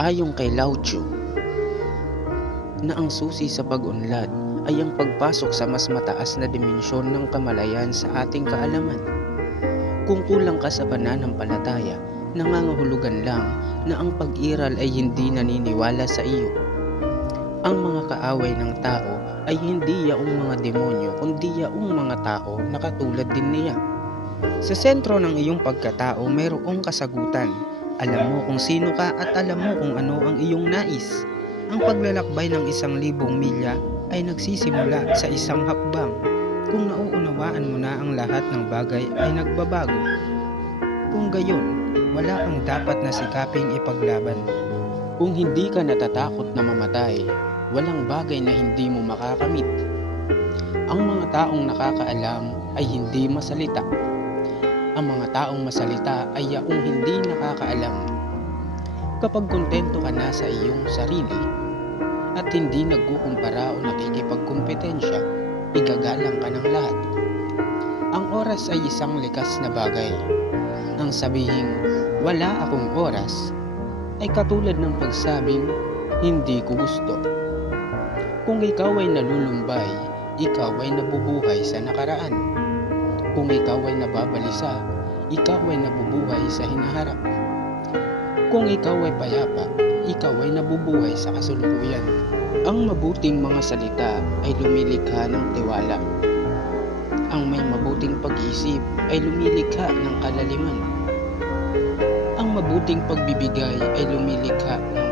Ayon kay Lao Tzu na ang susi sa pag-unlad ay ang pagpasok sa mas mataas na dimensyon ng kamalayan sa ating kaalaman. Kung kulang ka sa pananampalataya, nangangahulugan lang na ang pag-iral ay hindi naniniwala sa iyo. Ang mga kaaway ng tao ay hindi yaong mga demonyo kundi yaong mga tao na katulad din niya. Sa sentro ng iyong pagkatao mayroong kasagutan. Alam mo kung sino ka at alam mo kung ano ang iyong nais. Ang paglalakbay ng 1,000 milya ay nagsisimula sa isang hakbang. Kung nauunawaan mo na ang lahat ng bagay ay nagbabago. Kung gayon, wala kang dapat na sikaping ipaglaban. Kung hindi ka natatakot na mamatay, walang bagay na hindi mo makakamit. Ang mga taong nakakaalam ay hindi masalita. Ang mga taong masalita ay yaong hindi nakakaalam. Kapag kontento ka na sa iyong sarili at hindi nagkukumpara o nakikipagkumpetensya, igagalang ka ng lahat. Ang oras ay isang likas na bagay. Ang sabihing, wala akong oras, ay katulad ng pagsabing, hindi ko gusto. Kung ikaw ay nalulumbay, ikaw ay nabubuhay sa nakaraan. Kung ikaw ay nababalisa, ikaw ay nabubuhay sa hinaharap. Kung ikaw ay payapa, ikaw ay nabubuhay sa kasalukuyan. Ang mabuting mga salita ay lumilikha ng tiwala. Ang may mabuting pag-iisip ay lumilikha ng kalaliman. Ang mabuting pagbibigay ay lumilikha ng